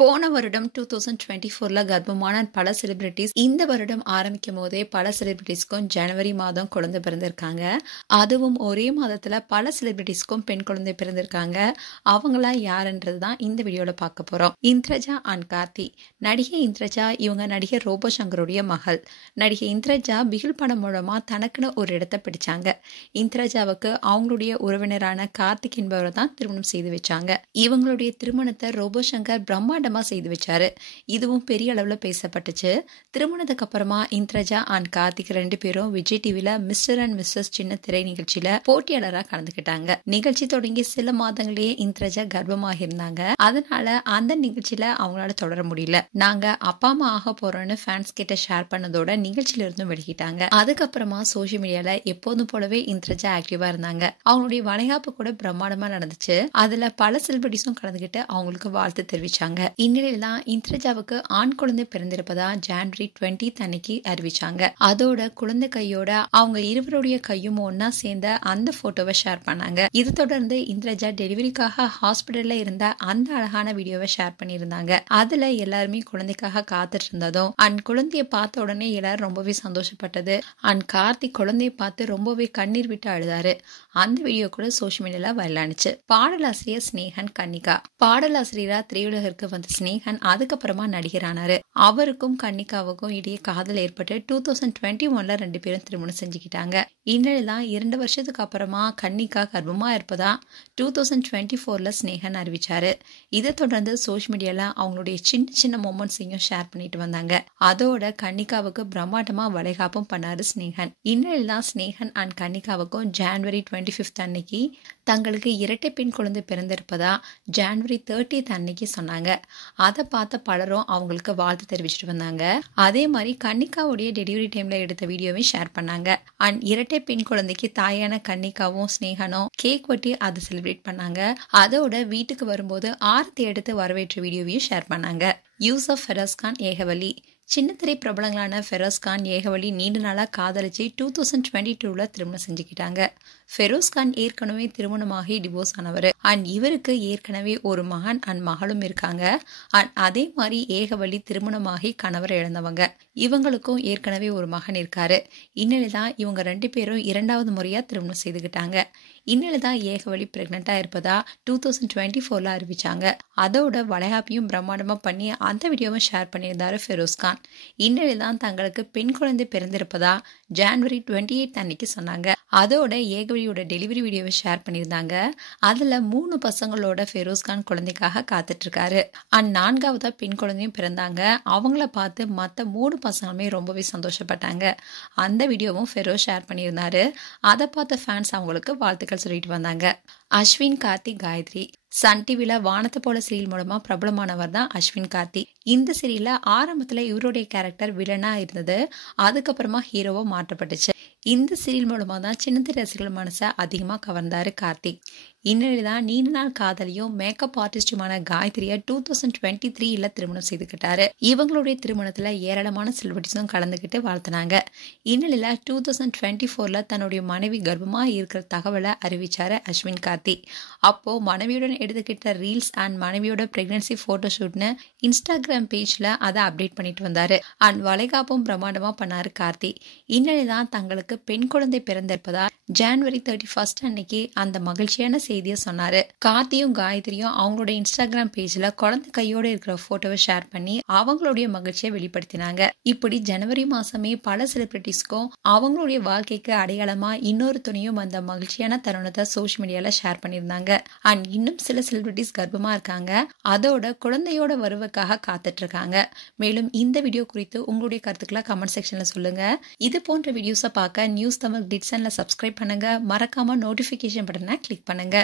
போன வருடம் 2024ல கர்ப்பமான பல செலிபிரிட்டிஸ் இந்த வருடம் ஆரம்பிக்கும் போதே பல செலிபிரிட்டிஸ்க்கும் ஜனவரி மாதம் குழந்தை பிறந்திருக்காங்க. அதுவும் ஒரே மாதத்துல பல செலிபிரிட்டிஸ்க்கும் பெண் குழந்தை பிறந்திருக்காங்க. அவங்களா யாருன்றது தான் இந்த வீடியோல பார்க்க போறோம். இந்திரஜா அண்ட் கார்த்தி. நடிகை இந்திரஜா இவங்க நடிகர் ரோபோ சங்கருடைய மகள். நடிகை இந்திரஜா பிகில் படம் மூலமா தனக்குன்னு ஒரு இடத்தை பிடிச்சாங்க. இந்திரஜாவுக்கு அவங்களுடைய உறவினரான கார்த்திக் என்பவரை தான் திருமணம் செய்து வச்சாங்க. இவங்களுடைய திருமணத்தை ரோபோ சங்கர் பிரம்மாண்டமா செய்து வச்சாரு. இதுவும் பெரிய அளவுல பேசப்பட்டுச்சு. திருமணத்துக்கு அப்புறமா இந்திரஜா அண்ட் கார்த்திக் ரெண்டு பேரும் விஜய் டிவில மிஸ்டர் அண்ட் மிஸ்ஸஸ் சின்ன திரை நிகழ்ச்சியில போட்டியாளராக கலந்துக்கிட்டாங்க. நிகழ்ச்சி தொடங்கி சில மாதங்களே இந்திரஜா கர்ப்பமாக இருந்தாங்க. அதனால அந்த நிகழ்ச்சியில அவங்களால தொடர முடியல. நாங்க அப்பா அம்மா ஆக போறோம்னு ஃபேன்ஸ் கிட்ட ஷேர் பண்ணதோட நிகழ்ச்சியில இருந்தும் விலகிட்டாங்க. அதுக்கப்புறமா சோசியல் மீடியால எப்போதும் போலவே இந்திரஜா ஆக்டிவா இருந்தாங்க. அவங்களுடைய வளைகாப்பு கூட பிரம்மாண்டமா நடந்துச்சு. அதுல பல செலிபிரிட்டிஸும் கலந்துகிட்டு அவங்களுக்கு வாழ்த்து தெரிவிச்சாங்க. இந்நிலையில தான் இந்திரஜாவுக்கு ஆண் குழந்தை பிறந்திருப்பதா ஜனவரி 20 அன்னைக்கு அறிவிச்சாங்க. அதோட குழந்தை கையோட அவங்க இருவருடைய கையும் ஒன்னா சேர்ந்த அந்த போட்டோவை ஷேர் பண்ணாங்க. இது தொடர்ந்து இந்திரஜா டெலிவரிக்காக ஹாஸ்பிட்டல்ல இருந்த அந்த அழகான வீடியோவை ஷேர் பண்ணியிருந்தாங்க. அதுல எல்லாருமே குழந்தைக்காக காத்துட்டு இருந்ததும் அண்ட் குழந்தைய பார்த்த உடனே எல்லாரும் ரொம்பவே சந்தோஷப்பட்டது. அண்ட் கார்த்திக் குழந்தைய பார்த்து ரொம்பவே கண்ணீர் விட்டு அழுதாரு. அந்த வீடியோ கூட சோசியல் மீடியால வைரலானுச்சு. பாடலாசிரியர் ஸ்னேகன் கன்னிகா. பாடலாசிரியரா திரையுலகிற்கு வந்த ஸ்னேகன் அதுக்கப்புறமா நடிகரானாரு. அவருக்கும் கன்னிகாவுக்கும் இடையே காதல் ஏற்பட்டு 2021ல ரெண்டு பேரும் திருமணம் செஞ்சுக்கிட்டாங்க. இந்நிலையில்தான் 2 வருஷத்துக்கு அப்புறமா கன்னிகா கர்ப்பமா இருப்பதா 2024ல ஸ்னேகன் அறிவிச்சாரு. இதை தொடர்ந்து சோசியல் மீடியால அவங்களுடைய சின்ன சின்ன மொமெண்ட்ஸையும் ஷேர் பண்ணிட்டு வந்தாங்க. அதோட கன்னிகாவுக்கு பிரம்மாண்டமா வளைகாப்பும் பண்ணாரு ஸ்னேகன். இந்நிலையில்தான் ஸ்னேகன் அண்ட் கன்னிகாவுக்கும் ஜனவரி 25 அன்னைக்கு தங்களுக்கு இரட்டை பெண் குழந்தை பிறந்திருப்பதா ஜனவரி 30 அன்னைக்கு சொன்னாங்க. அதை பார்த்த பலரும் அவங்களுக்கு வாழ்த்து தெரிவிச்சிட்டு வந்தாங்க. அதே மாதிரி கன்னிகாவுடைய டெலிவரி டைம்ல எடுத்த வீடியோவையும் ஷேர் பண்ணாங்க. அண்ட் இரட்டை பெண் குழந்தைக்கு தாயான கன்னிகாவும் ஸ்னேகனும் கேக் வெட்டி அதை செலிப்ரேட் பண்ணாங்க. அதோட வீட்டுக்கு வரும்போது ஆரத்தி எடுத்து வரவேற்ற வீடியோவையும் ஷேர் பண்ணாங்க. யூசப் ஃபெரோஸ் கான் ஏகவலி. சின்ன திரை பிரபலங்களான ஃபெரோஸ் கான் ஏகவலி நீண்ட நாளா காதலிச்சு 2022ல திருமணம் செஞ்சுக்கிட்டாங்க. ஃபெரோஸ் கான் ஏற்கனவே திருமணமாகி டிவோர்ஸ் ஆனவர். அண்ட் இவருக்கு ஏற்கனவே ஒரு மகன் அண்ட் மகளும் இருக்காங்க. அண்ட் அதே மாதிரி ஏகவலி திருமணமாகி கணவரை இழந்தவங்க. இவங்களுக்கும் ஏற்கனவே ஒரு மகன் இருக்காரு. இந்நிலைதான் இவங்க ரெண்டு பேரும் 2வது முறையா திருமணம் செய்துக்கிட்டாங்க. இந்நிலைதான் ஏகவலி பிரெக்னண்டா இருப்பதா 2024ல அறிவிச்சாங்க. அதோட வளைகாப்பையும் பிரம்மாண்டமா பண்ணி அந்த வீடியோவும் ஷேர் பண்ணியிருந்தாரு ஃபெரோஸ் கான். இந்நிலைதான் தங்களுக்கு பெண் குழந்தை பிறந்திருப்பதா ஜனவரி 28 அன்னைக்கு சொன்னாங்க. அதோட ஏகவலியோட டெலிவரி வீடியோவை ஷேர் பண்ணியிருந்தாங்க. அதுல 3 பசங்களோட ஃபெரோஸ் கான் குழந்தைக்காக காத்துட்டு இருக்காரு. அண்ட் 4வதா பெண் குழந்தையும் பிறந்தாங்க. அவங்கள பார்த்து மத்த 3 பசங்களுமே ரொம்பவே சந்தோஷப்பட்டாங்க. அந்த வீடியோவும் ஃபெரோஸ் ஷேர் பண்ணியிருந்தாரு. அதை பார்த்த ஃபேன்ஸ் அவங்களுக்கு வாழ்த்துக்கள் சொல்லிட்டு வந்தாங்க. அஸ்வின் கார்த்தி காயத்ரி. சன் டிவில வானத்தை போல சீரியல் மூலமா பிரபலமானவர் தான் அஸ்வின் கார்த்தி. இந்த சீரியல்ல ஆரம்பத்துல இவருடைய கேரக்டர் வில்லனா இருந்தது. அதுக்கப்புறமா ஹீரோவா மாற்றப்பட்டுச்சு. இந்த சீரியல் மூலமா தான் சின்னத்திரை ரசிகர்கள் மனசை அதிகமா கவர்ந்தாரு கார்த்திக். இந்நிலைதான் நீண்ட நாள் காதலியும் மேக்கப் ஆர்டிஸ்டுமான காயத்ரியை 2023ல திருமணம் செய்துக்கிட்டாரு. இவங்களுடைய திருமணத்துல ஏராளமான செலிபிரிட்டிஸும் கலந்துகிட்டு வாழ்த்தினாங்க. இந்நிலையில 2024ல தன்னுடைய மனைவி கர்ப்பமா இருக்கிற தகவலை அறிவிச்சாரு அஸ்வின் கார்த்தி. அப்போ மனைவியுடன் எடுத்துக்கிட்ட ரீல்ஸ் அண்ட் மனைவியோட பிரெக்னன்சி போட்டோ ஷூட்னு இன்ஸ்டாகிராம் பேஜ்ல அதை அப்டேட் பண்ணிட்டு வந்தாரு. அண்ட் வளைகாப்பும் பிரம்மாண்டமா பண்ணாரு கார்த்தி. இந்நிலைதான் தங்களுக்கு பெண் குழந்தை பிறந்திருப்பதா ஜனவரி 31 அன்னைக்கு அந்த மகிழ்ச்சியான செய்தியை சொன்னாரு. கார்த்தியும் காயத்ரியும் அவங்களுடைய இன்ஸ்டாகிராம் பேஜ்ல குழந்தை கையோட இருக்கிற போட்டோவை ஷேர் பண்ணி அவங்களுடைய மகிழ்ச்சியை வெளிப்படுத்தினாங்க. இப்படி ஜனவரி மாசமே பல செலிபிரிட்டிஸ்க்கும் அவங்களுடைய வாழ்க்கைக்கு அடையாளமா இன்னொரு துணையும் அந்த மகிழ்ச்சியான தருணத்தை சோசியல் மீடியால ஷேர் பண்ணியிருந்தாங்க. அண்ட் இன்னும் சில செலிபிரிட்டிஸ் கர்ப்பமா இருக்காங்க. அதோட குழந்தையோட வருவக்காக காத்துட்டு இருக்காங்க. மேலும் இந்த வீடியோ குறித்து உங்களுடைய கருத்துக்களை கமெண்ட் செக்ஷன்ல சொல்லுங்க. இது போன்ற வீடியோஸை பார்க்க நியூஸ் தமிழ் டிட் சேனலை சப்ஸ்கிரைப் பண்ணுங்க. மறக்காம நோட்டிபிகேஷன் பட்டனை கிளிக் பண்ணுங்க.